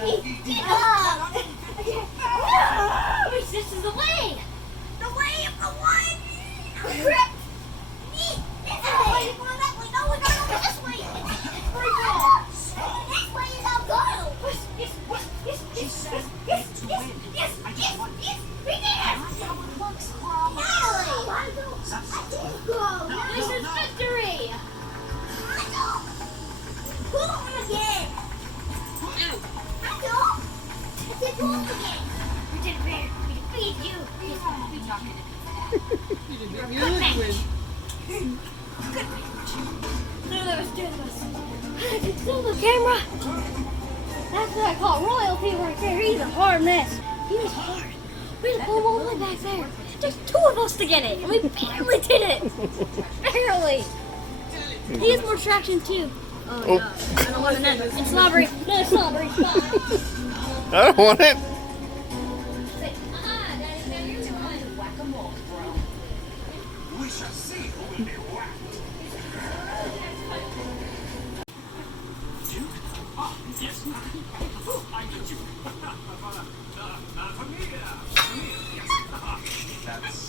This is the way! The way of the one! This way! You're going that way! No, we're going over this way! It's pretty good! This way is our goal! Yes! We did it! This is victory! Pull him again! Pull him again! We did it, man! We defeated you! Yes, we talking. You didn't win. Good match. No, that was good. I can still the camera. That's what I call royalty right there. He's a hard mess. He was hard. We had to pull him all the way back there. There's two of us to get it, and we barely did it. Barely. He has more traction too. Oh, no. I don't want another. It's strawberry. No, strawberry. I don't want it. We shall see who will be whacked. Duke? Ah, yes. I'm the Duke. Familia. Yes. That's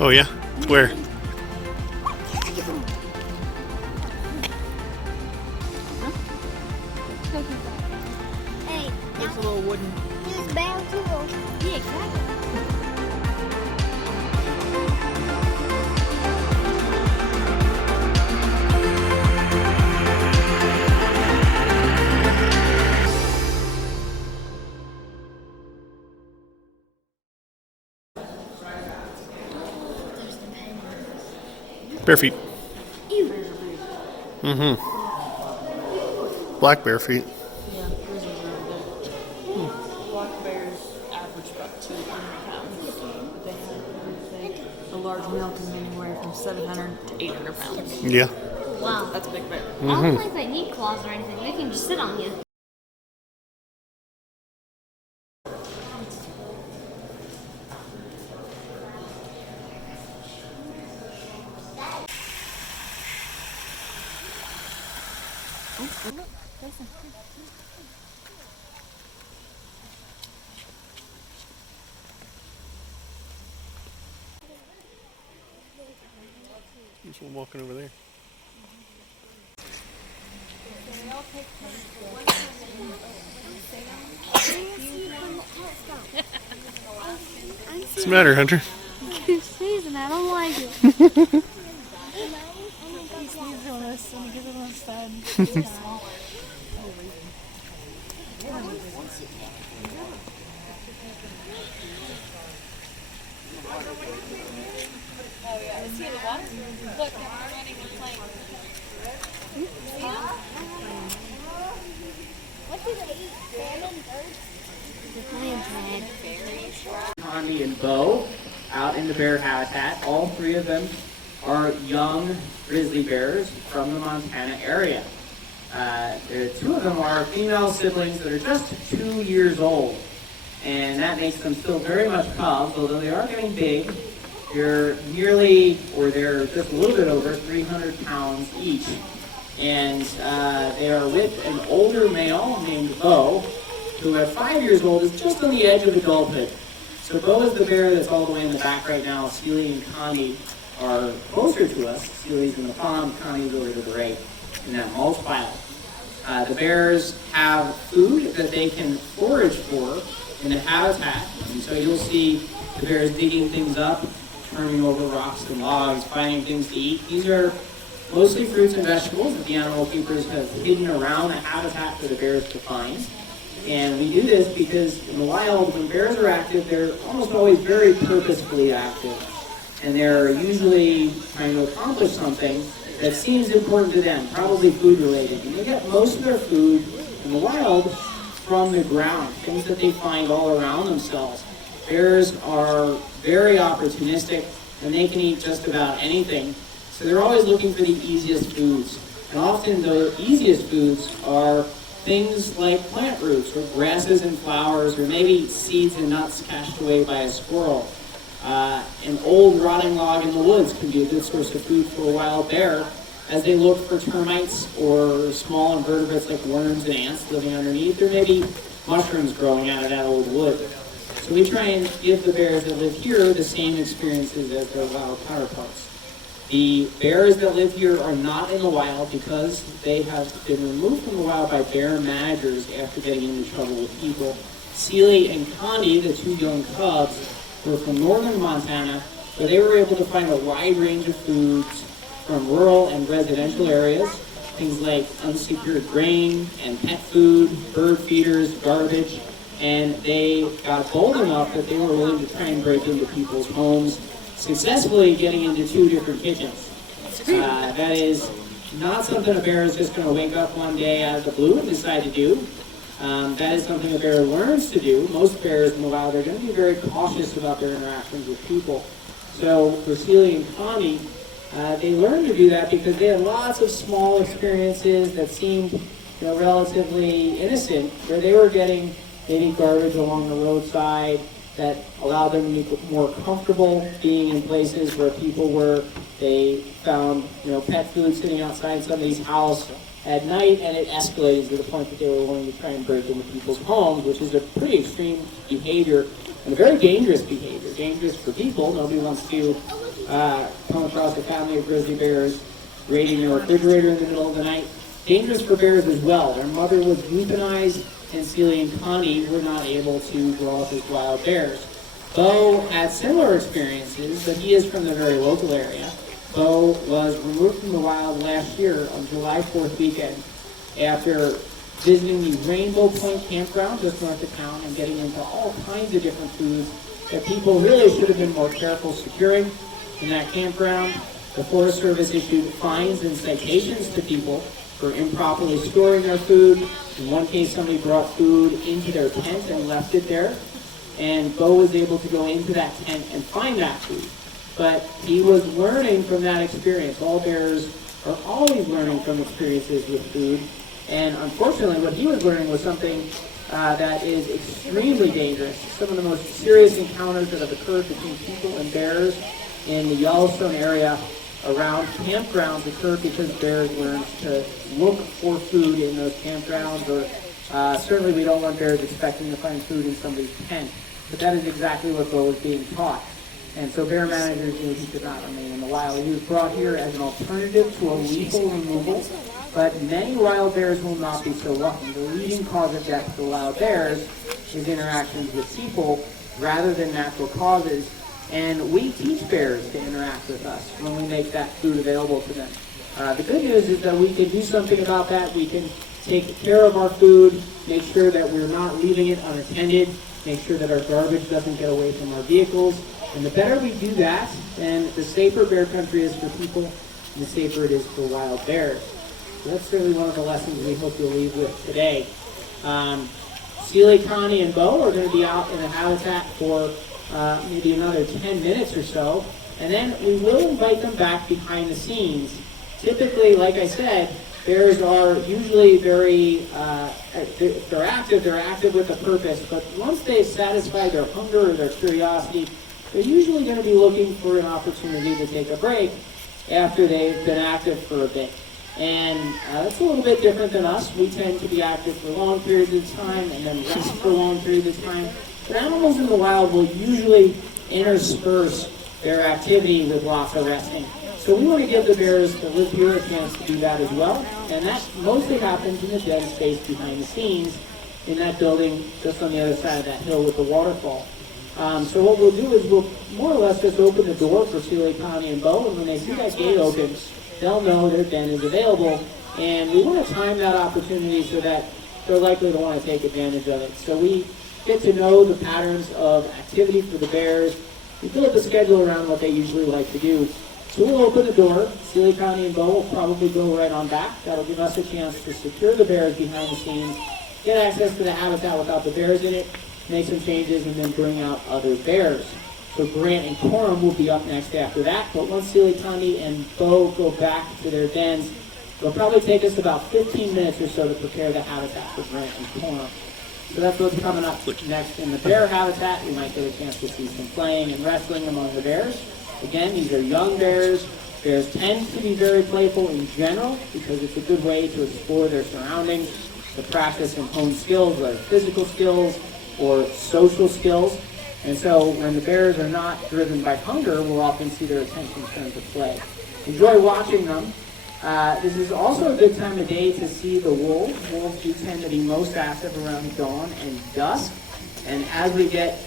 Oh yeah? Where? Hey, There's a little wooden. he's bound to go. Yeah, exactly. Bare feet. Mm-hmm. Black bare feet. Yeah, grizzlies are really big. Black bears average about 200 pounds. But they have everything. A large male can be anywhere from 700 to 800 pounds. Yeah. Wow. That's a big bear. I don't think they need claws or anything. They can just sit on you. There's one walking over there. What's the matter, Hunter? He's sneezing. I don't like it. He sneezes on us and he gives it on his side. Condi and Bo out in the bear habitat. All three of them are young grizzly bears from the Montana area. Two of them are female siblings that are just 2 years old, and that makes them still very much cubs, although they are getting big. They're they're just a little bit over 300 pounds each, and they are with an older male named Bo, who at 5 years old is just on the edge of adulthood. So Bo is the bear that's all the way in the back right now. Sealy and Connie are closer to us. Sealy's in the pond, Connie's over to the right in that mulch pile. The bears have food that they can forage for in the habitat, and so you'll see the bears digging things up, turning over rocks and logs, finding things to eat. These are mostly fruits and vegetables that the animal keepers have hidden around the habitat for the bears to find. And we do this because in the wild, when bears are active, they're almost always very purposefully active. And they're usually trying to accomplish something that seems important to them, probably food related. And they get most of their food in the wild from the ground, things that they find all around themselves. Bears are very opportunistic, and they can eat just about anything. So they're always looking for the easiest foods. And often the easiest foods are things like plant roots, or grasses and flowers, or maybe seeds and nuts cached away by a squirrel. An old rotting log in the woods can be a good source of food for a wild bear, as they look for termites or small invertebrates like worms and ants living underneath, or maybe mushrooms growing out of that old wood. So we try and give the bears that live here the same experiences as their wild counterparts. The bears that live here are not in the wild because they have been removed from the wild by bear managers after getting into trouble with people. Sealy and Connie, the two young cubs, were from northern Montana, where they were able to find a wide range of foods from rural and residential areas, things like unsecured grain and pet food, bird feeders, garbage, and they got bold enough that they were willing to try and break into people's homes, successfully getting into 2 different kitchens. That is not something a bear is just going to wake up one day out of the blue and decide to do. That is something a bear learns to do. Most bears in the wild are going to be very cautious about their interactions with people. So for Sealy and Connie, they learned to do that because they had lots of small experiences that seemed relatively innocent, where they were getting maybe garbage along the roadside that allowed them to be more comfortable being in places where people were. They found pet food sitting outside somebody's house at night, and it escalated to the point that they were willing to try and break into people's homes, which is a pretty extreme behavior and a very dangerous behavior. Dangerous for people. Nobody wants to come across a family of grizzly bears raiding their refrigerator in the middle of the night. Dangerous for bears as well. Their mother was euthanized, and Sealy and Connie were not able to grow up as wild bears. Bo had similar experiences, but he is from the very local area. Bo was removed from the wild last year on July 4th weekend after visiting the Rainbow Point campground just north of town and getting into all kinds of different foods that people really should have been more careful securing in that campground. The Forest Service issued fines and citations to people for improperly storing their food. In one case, somebody brought food into their tent and left it there, and Bo was able to go into that tent and find that food. But he was learning from that experience. All bears are always learning from experiences with food, and unfortunately what he was learning was something that is extremely dangerous. Some of the most serious encounters that have occurred between people and bears in the Yellowstone area around campgrounds occurred because bears learned to look for food in those campgrounds, or certainly we don't want bears expecting to find food in somebody's tent, but that is exactly what Bo was being taught. And so bear managers knew he could not remain in the wild. He was brought here as an alternative to a lethal removal, but many wild bears will not be so lucky. The leading cause of death for wild bears is interactions with people rather than natural causes. And we teach bears to interact with us when we make that food available to them. The good news is that we can do something about that. We can take care of our food, make sure that we're not leaving it unattended, make sure that our garbage doesn't get away from our vehicles. And the better we do that, then the safer bear country is for people, and the safer it is for wild bears. So that's certainly one of the lessons we hope you'll leave with today. Sealy, Connie, and Bo are going to be out in the habitat for maybe another 10 minutes or so. And then we will invite them back behind the scenes. Typically, like I said, bears are usually very, they're active with a purpose, but once they've satisfied their hunger or their curiosity, they're usually going to be looking for an opportunity to take a break after they've been active for a bit. And that's a little bit different than us. We tend to be active for long periods of time and then rest for long periods of time. But animals in the wild will usually intersperse their activity with lots of resting. So we want to give the bears that live here a chance to do that as well. And that mostly happens in the den space behind the scenes in that building just on the other side of that hill with the waterfall. So what we'll do is we'll more or less just open the door for Sealy, Connie, and Bo, and when they see that gate open, they'll know their den is available. And we want to time that opportunity so that they're likely to want to take advantage of it. So we get to know the patterns of activity for the bears. We build the schedule around what they usually like to do. So we'll open the door. Sealy, Connie, and Bo will probably go right on back. That'll give us a chance to secure the bears behind the scenes, get access to the habitat without the bears in it, make some changes, and then bring out other bears. So Grant and Coram will be up next after that. But once Sealy, Connie, and Bo go back to their dens, it'll probably take us about 15 minutes or so to prepare the habitat for Grant and Coram. So that's what's coming up next in the bear habitat. We might get a chance to see some playing and wrestling among the bears. Again, these are young bears. Bears tend to be very playful in general because it's a good way to explore their surroundings, to practice and hone skills like physical skills or social skills. And so when the bears are not driven by hunger, we'll often see their attention turn to play. Enjoy watching them. This is also a good time of day to see the wolves. Wolves do tend to be most active around dawn and dusk. And as we get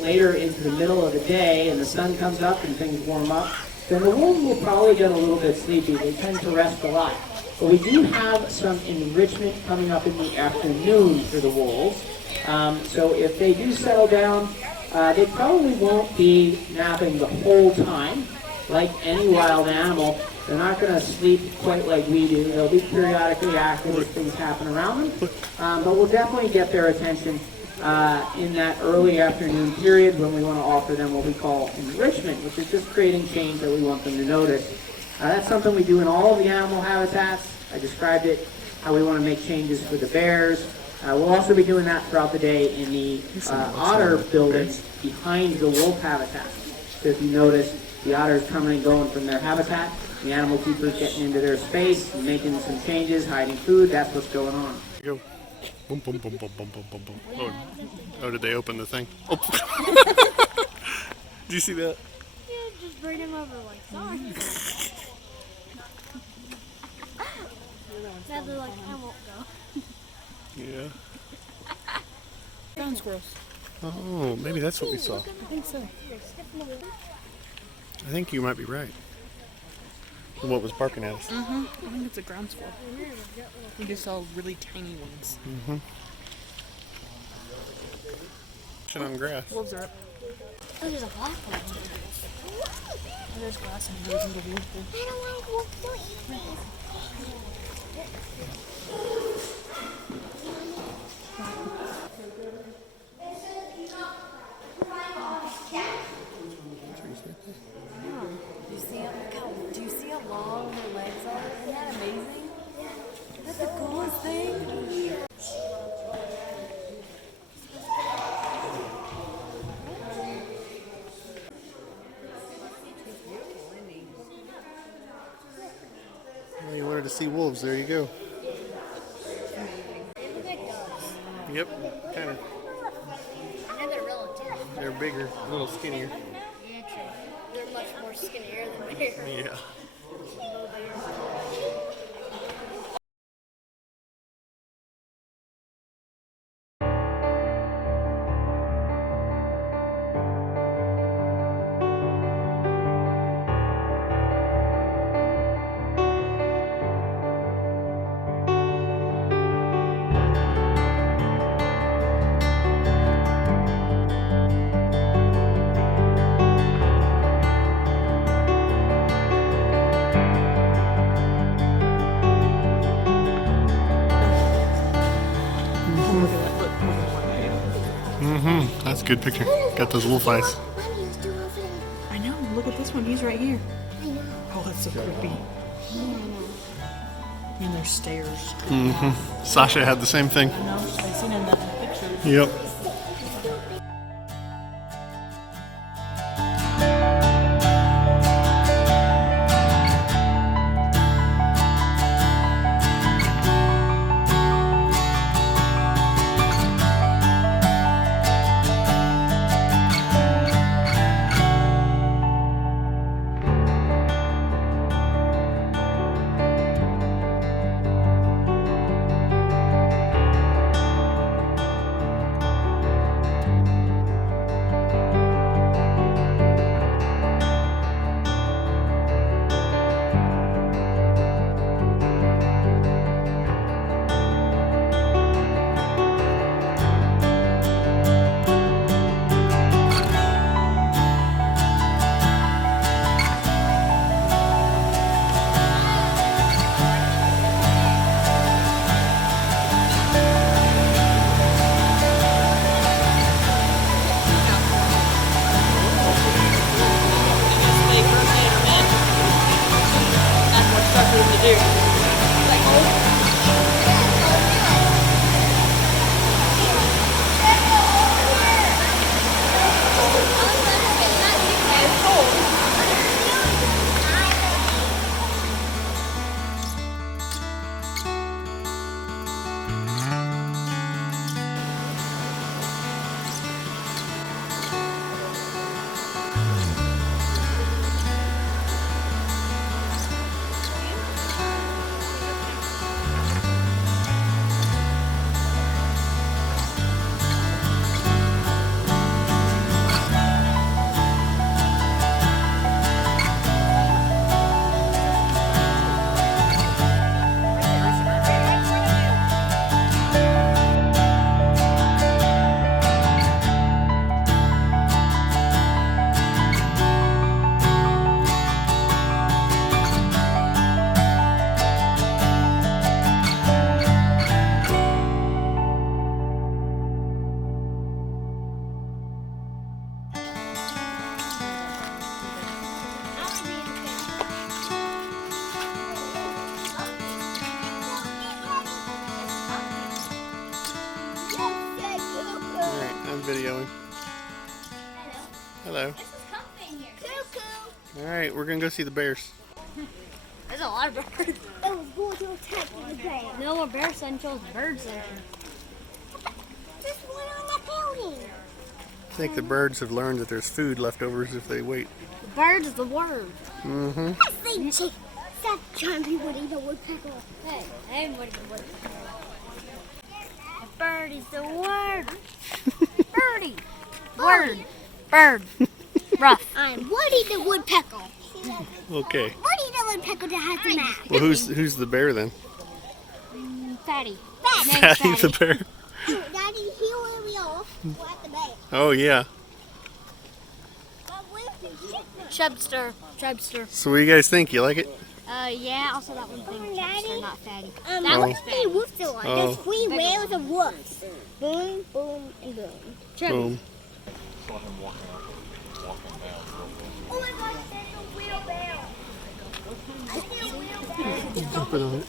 later into the middle of the day and the sun comes up and things warm up, then the wolves will probably get a little bit sleepy. They tend to rest a lot. But we do have some enrichment coming up in the afternoon for the wolves. So if they do settle down, they probably won't be napping the whole time. Like any wild animal, they're not going to sleep quite like we do. They'll be periodically active as things happen around them. But we'll definitely get their attention in that early afternoon period when we want to offer them what we call enrichment, which is just creating change that we want them to notice. That's something we do in all of the animal habitats. I described it, how we want to make changes for the bears. We'll also be doing that throughout the day in the otter buildings behind the wolf habitat. So if you notice, the otters coming and going from their habitat, the animal keepers getting into their space, and making some changes, hiding food, that's what's going on. Go. Boom, boom, boom, boom, boom, boom, boom, boom. Oh, did they open the thing? Oh. Did you see that? Yeah, just bring him over like, sorry. Now they're like, I won't go. Yeah. Ground squirrels. Oh, maybe that's what we saw. I think so. I think you might be right. What was barking at us? I think it's a ground squirrel. We just saw really tiny ones. Shit on grass. Wolves are up. Oh, there's a black one. And there's grass and goes into wolf. I don't like wolves. Don't eat me. Do you see how long her legs are? Isn't that amazing? That's the coolest thing. Well, you wanted to see wolves. There you go. Yep, kind of. And they're relative. They're bigger, a little skinnier. Yeah, true. They're much more skinnier than bears. Yeah. Mm-hmm. That's a good picture. Got those wolf eyes. I know. Look at this one. He's right here. I know. Oh, that's so creepy. And there's stairs. Mm-hmm. Sasha had the same thing. I know. I've seen in the pictures. Yep. Videoing. Hello. This is comfy in here. Cuckoo. Alright, we're gonna go see the bears. There's a lot of birds. It was going to attack the bear. No more bear central, bird central. Just one on the building. I think the birds have learned that there's food leftovers if they wait. The bird is the word. Mm-hmm. I say, stop trying people to eat a woodpecker. Hey, everybody can woodpecker. The bird is the word. Birdie. Word. Bird. Rough. I'm Woody the woodpecker. Okay. Woody the woodpecker that has the map. Well, who's the bear then? Fatty. Fatty the bear. Daddy, here we are. We're at the bear. Oh yeah. Chubster. Chubster. So what do you guys think? You like it? Yeah, also that one thing, Chubster, not fatty. Oh. That one's fatty. Wolf still on. Oh. There's 3 whales of wolves. Boom, boom, and boom. Boom. Oh my gosh, there's a wheelbarrow. I see a wheelbarrow. Jumping on it.